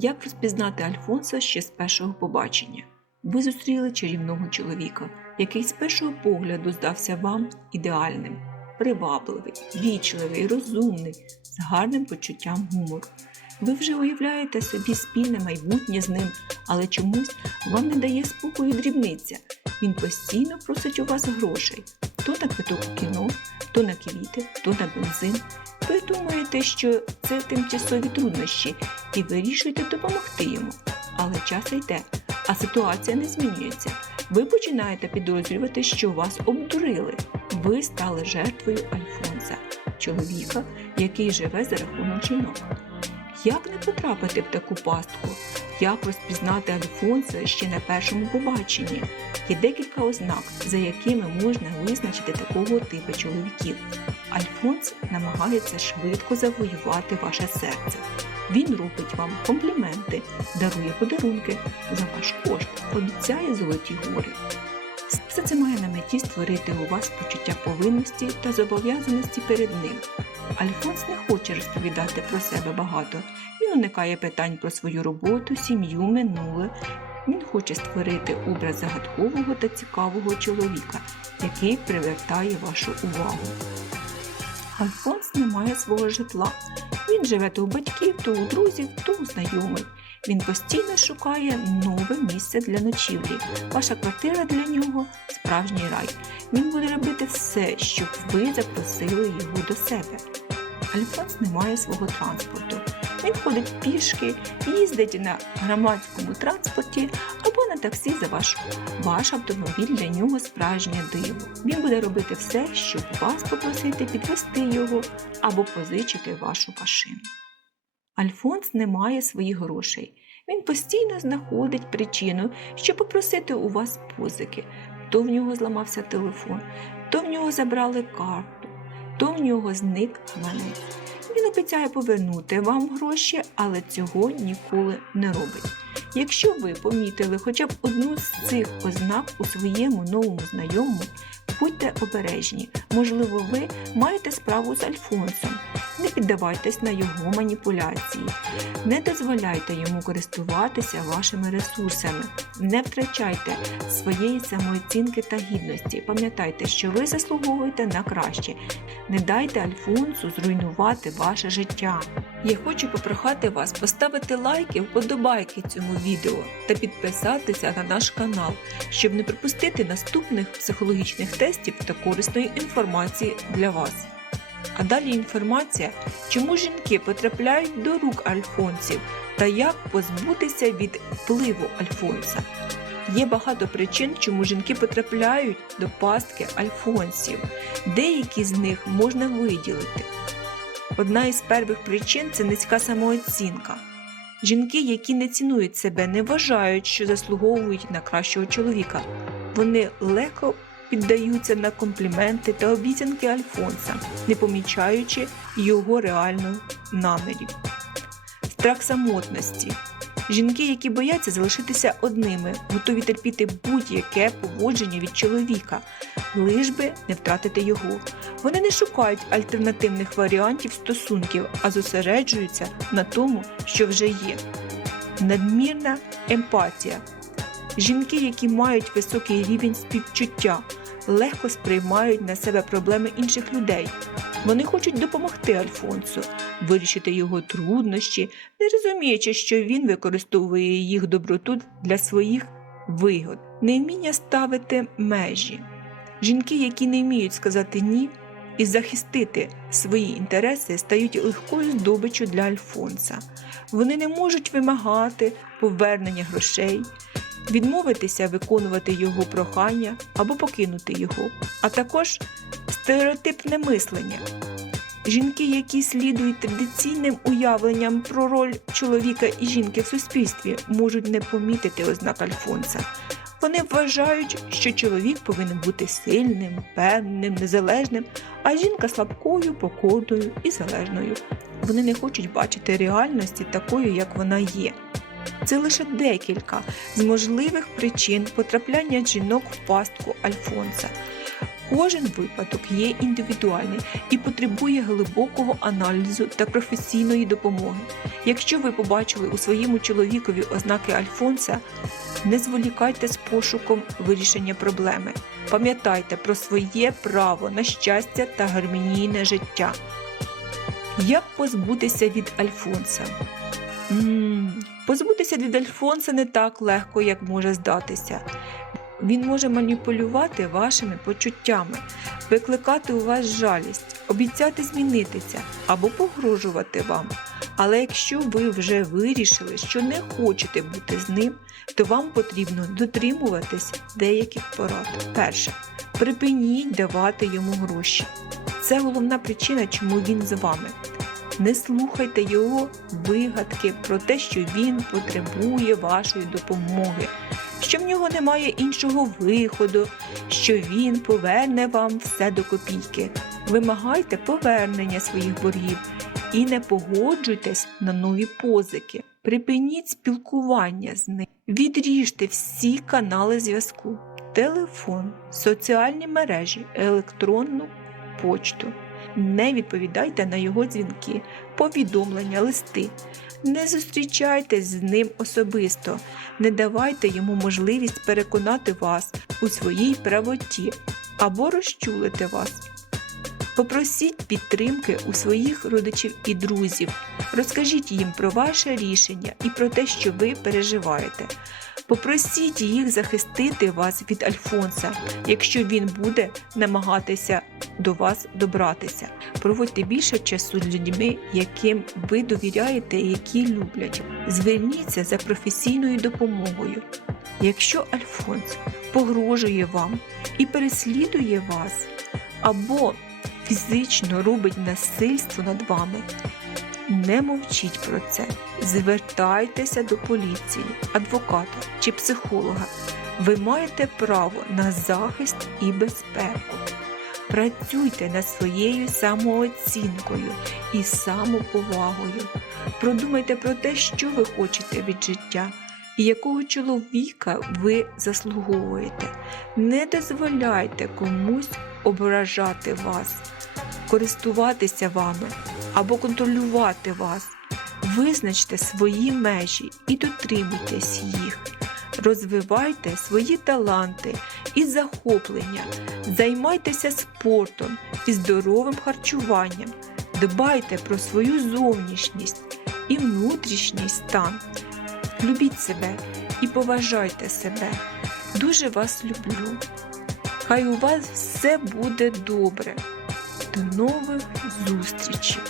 Як розпізнати Альфонса ще з першого побачення? Ви зустріли чарівного чоловіка, який з першого погляду здався вам ідеальним, привабливий, вічливий, розумний, з гарним почуттям гумору. Ви вже уявляєте собі спільне майбутнє з ним, але чомусь вам не дає спокою дрібниця. Він постійно просить у вас грошей то на квиток кіно, то на квіти, то на бензин. Ви думаєте, що це тимчасові труднощі, і вирішуєте допомогти йому. Але час йде, а ситуація не змінюється. Ви починаєте підозрювати, що вас обдурили. Ви стали жертвою Альфонса, чоловіка, який живе за рахунок жінок. Як не потрапити в таку пастку? Як розпізнати Альфонса ще на першому побаченні? Є декілька ознак, за якими можна визначити такого типу чоловіків. Альфонс намагається швидко завоювати ваше серце. Він робить вам компліменти, дарує подарунки за ваш кошт, обіцяє золоті гори. Все це має на меті створити у вас почуття повинності та зобов'язаності перед ним. Альфонс не хоче розповідати про себе багато. Він уникає питань про свою роботу, сім'ю, минуле. Він хоче створити образ загадкового та цікавого чоловіка, який привертає вашу увагу. Альфонс не має свого житла. Він живе то у батьків, то у друзів, то у знайомих. Він постійно шукає нове місце для ночівлі. Ваша квартира для нього справжній рай. Він буде робити все, щоб ви запросили його до себе. Альфонс не має свого транспорту. Він ходить пішки, їздить на громадському транспорті або на таксі за ваш ваш автомобіль для нього справжнє диво. Він буде робити все, щоб вас попросити підвести його або позичити вашу машину. Альфонс не має своїх грошей. Він постійно знаходить причину, щоб попросити у вас позики. То в нього зламався телефон, то в нього забрали карту, то в нього зник гаманець. Він обіцяє повернути вам гроші, але цього ніколи не робить. Якщо ви помітили хоча б одну з цих ознак у своєму новому знайомому, будьте обережні. Можливо, ви маєте справу з Альфонсом. Не піддавайтесь на його маніпуляції, не дозволяйте йому користуватися вашими ресурсами, не втрачайте своєї самооцінки та гідності. Пам'ятайте, що ви заслуговуєте на краще. Не дайте Альфонсу зруйнувати ваше життя. Я хочу попрохати вас поставити лайки, вподобайки цьому відео та підписатися на наш канал, щоб не пропустити наступних психологічних тестів та корисної інформації для вас. А далі інформація, чому жінки потрапляють до рук альфонсів та як позбутися від впливу альфонса. Є багато причин, чому жінки потрапляють до пастки альфонсів. Деякі з них можна виділити. Одна із перших причин це низька самооцінка. Жінки, які не цінують себе, не вважають, що заслуговують на кращого чоловіка. Вони легко піддаються на компліменти та обіцянки Альфонса, не помічаючи його реальних намірів. Страх самотності. Жінки, які бояться залишитися одними, готові терпіти будь-яке поводження від чоловіка, лиш би не втратити його. Вони не шукають альтернативних варіантів стосунків, а зосереджуються на тому, що вже є. Надмірна емпатія. Жінки, які мають високий рівень співчуття, легко сприймають на себе проблеми інших людей. Вони хочуть допомогти Альфонсу, вирішити його труднощі, не розуміючи, що він використовує їх доброту для своїх вигод, невміння ставити межі. Жінки, які не вміють сказати ні і захистити свої інтереси, стають легкою здобиччю для Альфонса. Вони не можуть вимагати повернення грошей, відмовитися виконувати його прохання або покинути його, а також стереотипне мислення. Жінки, які слідують традиційним уявленням про роль чоловіка і жінки в суспільстві, можуть не помітити ознак Альфонса. Вони вважають, що чоловік повинен бути сильним, певним, незалежним, а жінка слабкою, покорною і залежною. Вони не хочуть бачити реальності такою, як вона є. Це лише декілька з можливих причин потрапляння жінок в пастку Альфонса. Кожен випадок є індивідуальний і потребує глибокого аналізу та професійної допомоги. Якщо ви побачили у своєму чоловікові ознаки Альфонса, не зволікайте з пошуком вирішення проблеми. Пам'ятайте про своє право на щастя та гармонійне життя. Як позбутися від Альфонса? м позбутися від Альфонса не так легко, як може здатися. Він може маніпулювати вашими почуттями, викликати у вас жалість, обіцяти змінитися або погрожувати вам. Але якщо ви вже вирішили, що не хочете бути з ним, то вам потрібно дотримуватись деяких порад. Перше, припиніть давати йому гроші. Це головна причина, чому він з вами. Не слухайте його вигадки про те, що він потребує вашої допомоги, що в нього немає іншого виходу, що він поверне вам все до копійки. Вимагайте повернення своїх боргів і не погоджуйтесь на нові позики. Припиніть спілкування з ним. Відріжте всі канали зв'язку: телефон, соціальні мережі, електронну почту. Не відповідайте на його дзвінки, повідомлення, листи. Не зустрічайтесь з ним особисто, не давайте йому можливість переконати вас у своїй правоті або розчулити вас. Попросіть підтримки у своїх родичів і друзів. Розкажіть їм про ваше рішення і про те, що ви переживаєте. Попросіть їх захистити вас від Альфонса, якщо він буде намагатися до вас добратися. Проводьте більше часу з людьми, яким ви довіряєте і які люблять. Зверніться за професійною допомогою. Якщо Альфонс погрожує вам і переслідує вас, або фізично робить насильство над вами, не мовчіть про це. Звертайтеся до поліції, адвоката чи психолога. Ви маєте право на захист і безпеку. Працюйте над своєю самооцінкою і самоповагою. Продумайте про те, що ви хочете від життя і якого чоловіка ви заслуговуєте. Не дозволяйте комусь ображати вас, користуватися вами або контролювати вас. Визначте свої межі і дотримуйтесь їх. Розвивайте свої таланти і захоплення, займайтеся спортом і здоровим харчуванням, дбайте про свою зовнішність і внутрішній стан. Любіть себе і поважайте себе. Дуже вас люблю. Хай у вас все буде добре. До нових зустрічей!